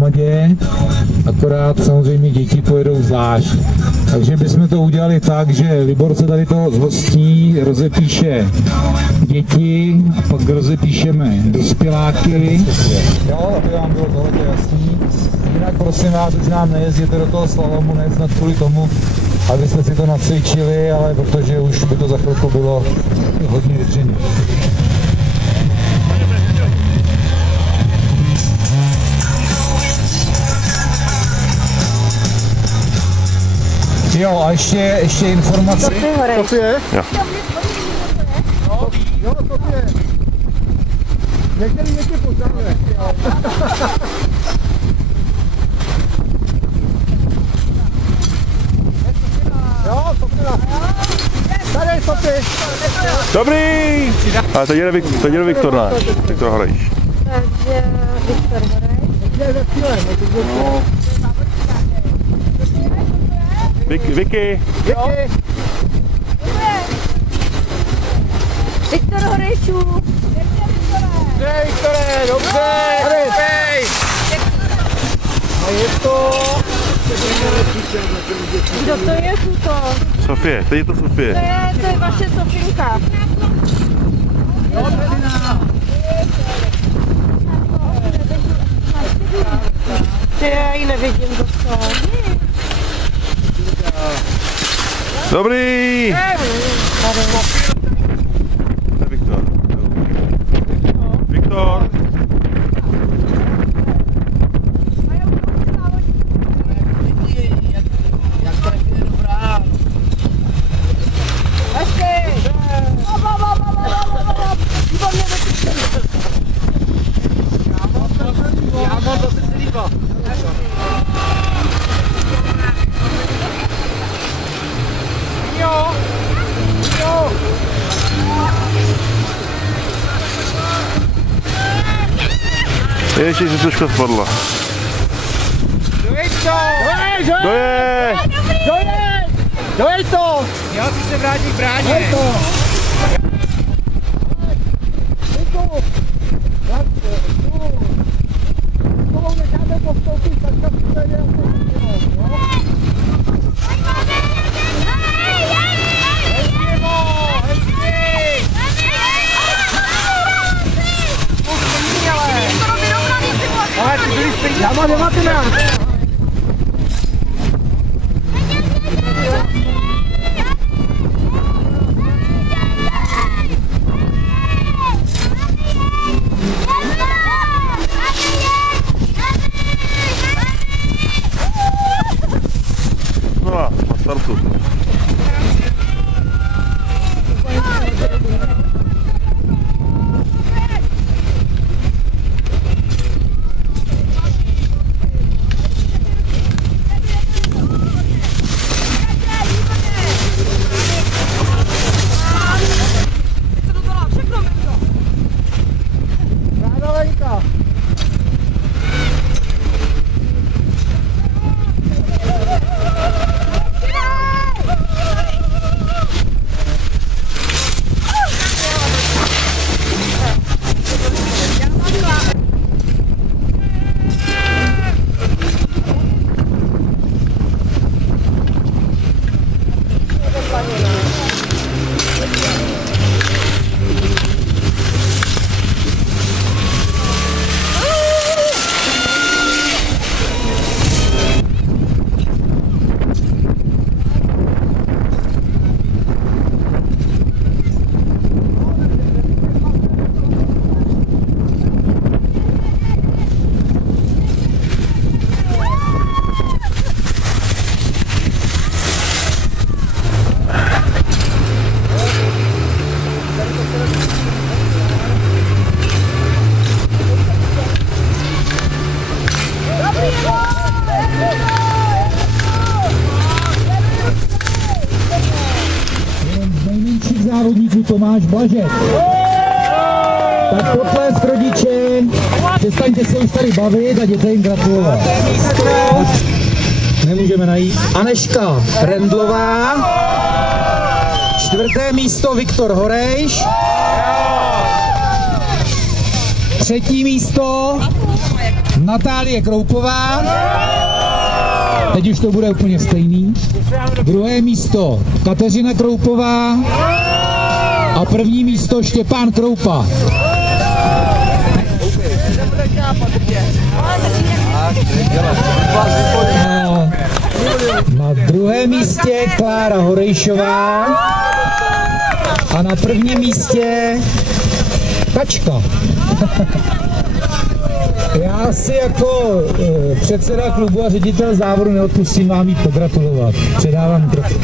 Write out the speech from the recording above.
pohromadě, akorát samozřejmě děti pojedou zvlášť. Takže bychom to udělali tak, že Libor se tady toho zhostí, rozepíše děti a pak rozepíšeme dospěláky. Jo, aby vám bylo tohle jasný. Jinak prosím vás, už nám nejezděte do toho slalomu, ne snad kvůli tomu, abyste si to nacvičili, ale protože už by to za chvilku bylo hodně většině. Jo, a ještě informace. Sofie? Jo. Jo, Sofie. Některý děti poznáme. Jo, Sofie. Tady, Sofie. Dobrý! A teď jde Viktor, ne? Viktor Horejš. Takže Viktor Horejš. Vicky! Viktor Horejčů. Viktore, dobře! Hej! A je to... Kdo to je tuto? Sofie, teď je to Sofie. To je vaše Sofinka. Já ji nevidím docela. Dobrý! Viktor. Viktor. Ještě si trošku spadla. Dojej to! Já si se vrátím k bráně. Já mám 19. No a na startu. závodníků Tomáš Blažek. Tak potlesk rodiče, přestaňte se už tady bavit a jděte jim gratulovat. Nemůžeme najít. Aneška Rendlová. 4. místo Viktor Horejš. 3. místo Natálie Kroupová. Teď už to bude úplně stejný. Druhé místo Kateřina Kroupová. A první místo Štěpán Kroupa. Na druhém místě Klára Horejšová a na prvním místě Kačka. Já si jako předseda klubu a ředitel závodu neodpustím vám jí pogratulovat. Předávám mikrofon.